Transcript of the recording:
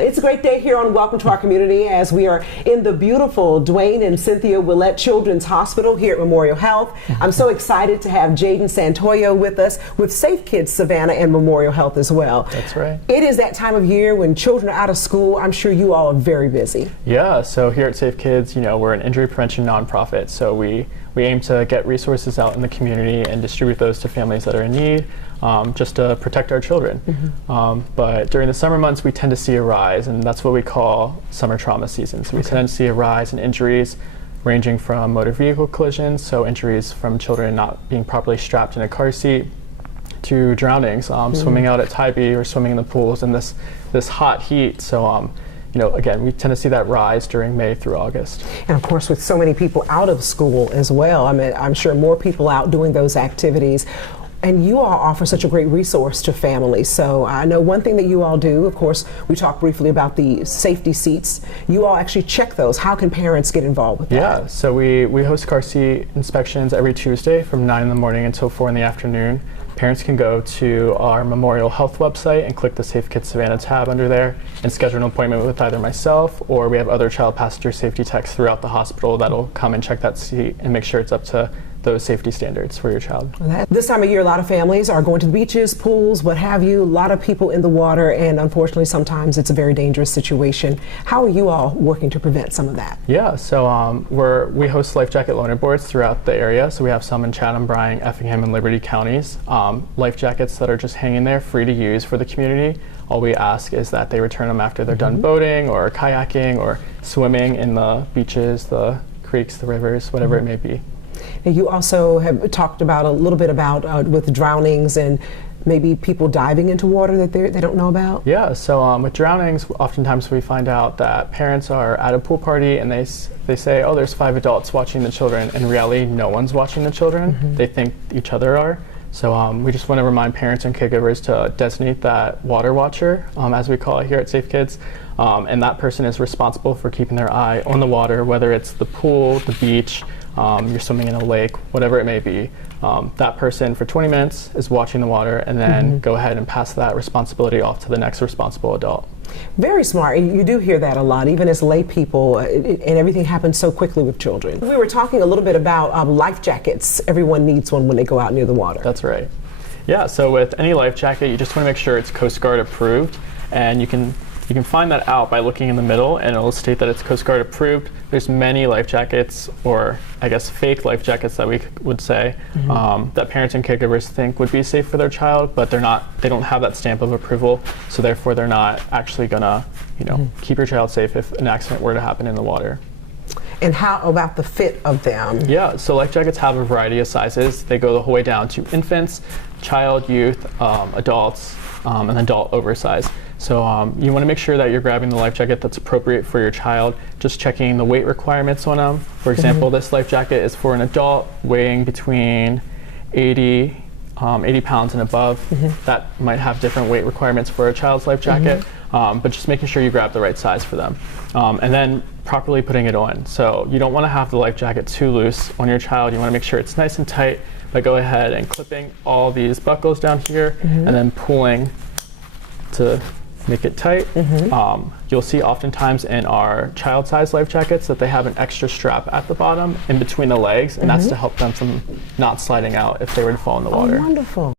It's a great day here on Welcome to Our Community as we are in the beautiful Dwayne and Cynthia Willett Children's Hospital here at Memorial Health. I'm so excited to have Jaden Santoyo with us with Safe Kids Savannah and Memorial Health as well. That's right. It is that time of year when children are out of school. I'm sure you all are very busy. Yeah, so here at Safe Kids, we're an injury prevention nonprofit, so we aim to get resources out in the community and distribute those to families that are in need, just to protect our children. But during the summer months, we tend to see a rise, and that's what we call summer trauma season. So we tend to see a rise in injuries ranging from motor vehicle collisions, so injuries from children not being properly strapped in a car seat, to drownings, swimming out at Tybee or swimming in the pools in this hot heat. So again, we tend to see that rise during May through August. And of course, with so many people out of school as well, I'm sure more people out doing those activities. And you all offer such a great resource to families. So I know one thing that you all do, of course, we talked briefly about the safety seats. You all actually check those. How can parents get involved with that? Yeah, so we host car seat inspections every Tuesday from 9 in the morning until 4 in the afternoon. Parents can go to our Memorial Health website and click the Safe Kids Savannah tab under there and schedule an appointment with either myself, or we have other child passenger safety techs throughout the hospital that'll come and check that seat and make sure it's up to those safety standards for your child. This time of year, a lot of families are going to the beaches, pools, what have you, a lot of people in the water, and unfortunately sometimes it's a very dangerous situation. How are you all working to prevent some of that? Yeah, so we host life jacket loaner boards throughout the area, so we have some in Chatham, Bryan, Effingham, and Liberty counties. Life jackets that are just hanging there, free to use for the community. All we ask is that they return them after they're done boating or kayaking or swimming in the beaches, the creeks, the rivers, whatever it may be. Now, you also have talked about a little bit about with drownings and maybe people diving into water that they don't know about? Yeah, so with drownings, oftentimes we find out that parents are at a pool party and they say, oh, there's 5 adults watching the children. In reality, no one's watching the children. They think each other are. So we just want to remind parents and caregivers to designate that water watcher, as we call it here at Safe Kids. And that person is responsible for keeping their eye on the water, whether it's the pool, the beach, you're swimming in a lake, whatever it may be. That person for 20 minutes is watching the water and then go ahead and pass that responsibility off to the next responsible adult. Very smart. You do hear that a lot, even as lay people, and everything happens so quickly with children. We were talking a little bit about life jackets. Everyone needs one when they go out near the water. That's right. Yeah, so with any life jacket, you just want to make sure it's Coast Guard approved, and you can find that out by looking in the middle, and it'll state that it's Coast Guard approved. There's many life jackets, or I guess fake life jackets that we would say, that parents and caregivers think would be safe for their child, but they're not. They don't have that stamp of approval, so therefore they're not actually gonna, keep your child safe if an accident were to happen in the water. And how about the fit of them? Yeah, so life jackets have a variety of sizes. They go the whole way down to infants, child, youth, adults, and adult oversize. So you want to make sure that you're grabbing the life jacket that's appropriate for your child, just checking the weight requirements on them. For example, this life jacket is for an adult weighing between 80 pounds and above. That might have different weight requirements for a child's life jacket, but just making sure you grab the right size for them. And then properly putting it on. So you don't want to have the life jacket too loose on your child. You want to make sure it's nice and tight by go ahead and clipping all these buckles down here and then pulling to make it tight. You'll see oftentimes in our child size life jackets that they have an extra strap at the bottom in between the legs, and that's to help them from not sliding out if they were to fall in the water. Oh, wonderful.